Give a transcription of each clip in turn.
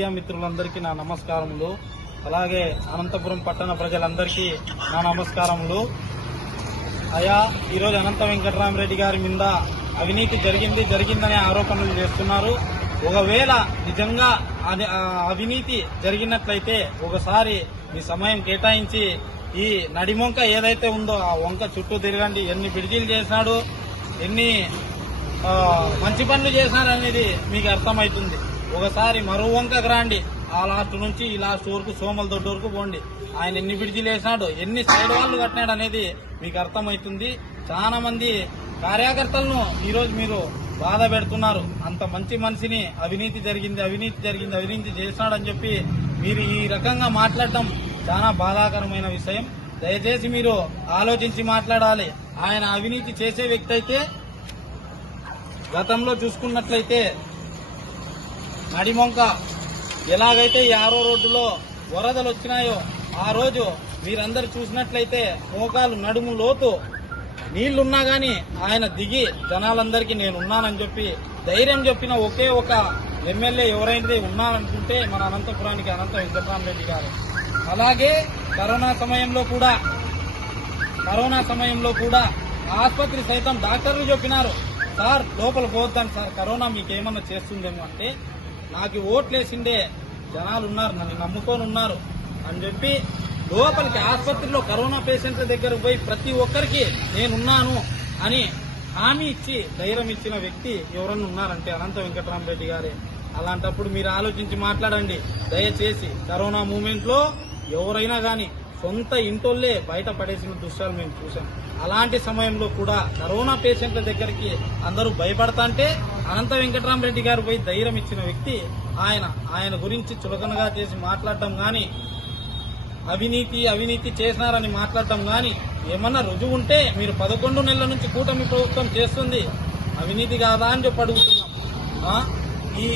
Media మిత్రులందరికీ నా నమస్కారములు. అలాగే అనంతపురం పట్టణ ప్రజలందరికీ నా నమస్కారములు. అయా ఈరోజు అనంత వెంకటరామరెడ్డి గారి మీద అవినీతి జరిగింది జరిగిందనే ఆరోపణలు చేస్తున్నారు. ఒకవేళ నిజంగా అది అవినీతి జరిగినట్లయితే ఒకసారి మీ సమయం కేటాయించి ఈ నడిమొంక ఏదైతే ఉందో ఆ వంక చుట్టూ తిరగండి. ఎన్ని బిడిజీలు చేశాడు ఎన్ని మంచి పనులు చేశారనేది మీకు అర్థమవుతుంది. ఒకసారి మరో వంకకు రాండి. ఆ లాస్ట్ నుంచి ఈ లాస్ట్ వరకు సోమల దొడ్డు వరకు పోండి. ఆయన ఎన్ని బిడిజీలు వేసినాడు ఎన్ని సైడ్ వాళ్ళు కట్టినాడు అనేది మీకు అర్థమవుతుంది. చాలా మంది కార్యకర్తలను ఈరోజు మీరు బాధ పెడుతున్నారు. అంత మంచి మనిషిని అవినీతి జరిగింది అవినీతి జరిగింది అవినీతి చేసినాడని చెప్పి మీరు ఈ రకంగా మాట్లాడటం చాలా బాధాకరమైన విషయం. దయచేసి మీరు ఆలోచించి మాట్లాడాలి. ఆయన అవినీతి చేసే వ్యక్తి అయితే గతంలో చూసుకున్నట్లయితే నడిమొంక. ఎలాగైతే ఈ ఆరో రోడ్డులో వరదలు వచ్చినాయో ఆ రోజు మీరందరూ చూసినట్లయితే మోకాలు నడుము లోతు. నీళ్ళున్నా గాని ఆయన దిగి జనాలందరికీ నేను ఉన్నానని చెప్పి ధైర్యం చెప్పిన ఒకే ఒక ఎమ్మెల్యే ఎవరైతే ఉన్నారనుకుంటే మన అనంతపురానికి అనంత వెంకటరామరెడ్డి గారు. అలాగే కరోనా సమయంలో కూడా కరోనా సమయంలో కూడా ఆసుపత్రి సైతం డాక్టర్లు చెప్పినారు. సార్ లోపల పోద్దాం సార్. కరోనా మీకు ఏమన్నా చేస్తుందేమో అంటే నాకు ఓట్లేసిండే జనాలు ఉన్నారు నన్ను నమ్ముకొని ఉన్నారు అని చెప్పి లోపలికి ఆసుపత్రిలో కరోనా పేషెంట్ల దగ్గరకు పోయి ప్రతి ఒక్కరికి నేనున్నాను అని హామీ ఇచ్చి ధైర్యం ఇచ్చిన వ్యక్తి ఎవరన్నా ఉన్నారంటే అనంత వెంకటరామరెడ్డి గారే. అలాంటప్పుడు మీరు ఆలోచించి మాట్లాడండి. దయచేసి కరోనా మూమెంట్లో ఎవరైనా కానీ సొంత ఇంటోళ్ళే బయట పడేసిన దృశ్యాలు మేము చూసాం అలాంటి సమయంలో కూడా కరోనా పేషెంట్ల దగ్గరికి అందరూ భయపడతాంటే అనంత వెంకటరామరెడ్డి గారు పోయి ధైర్యం ఇచ్చిన వ్యక్తి ఆయన. ఆయన గురించి చులకనగా చేసి మాట్లాడటం కానీ అవినీతి అవినీతి చేసినారని మాట్లాడటం కానీ ఏమన్నా రుజువు ఉంటే మీరు పదకొండు నెలల నుంచి కూటమి ప్రభుత్వం చేస్తుంది. అవినీతి కాదా అని చెప్పి అడుగుతున్నాం. ఈ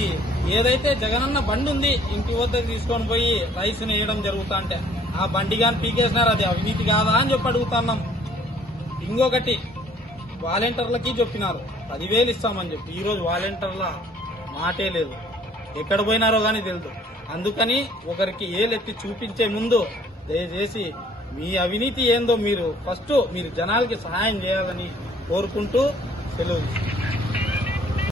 ఏదైతే జగనన్న బండి ఉంది ఇంటి వద్దకు తీసుకొని పోయి రైస్ వేయడం జరుగుతా అంటే ఆ బండి కానీ పీకేసినారు అది అవినీతి కాదా అని చెప్పి అడుగుతున్నాం. ఇంకొకటి వాలంటీర్లకి చెప్పినారు. పదివేలు ఇస్తామని చెప్పి. ఈరోజు వాలంటీర్ల మాటే లేదు. ఎక్కడ పోయినారో కానీ తెలియదు అందుకని ఒకరికి ఏలెత్తి చూపించే ముందు దయచేసి మీ అవినీతి ఏందో మీరు ఫస్ట్ మీరు జనాలకి సహాయం చేయాలని కోరుకుంటూ సెలవు.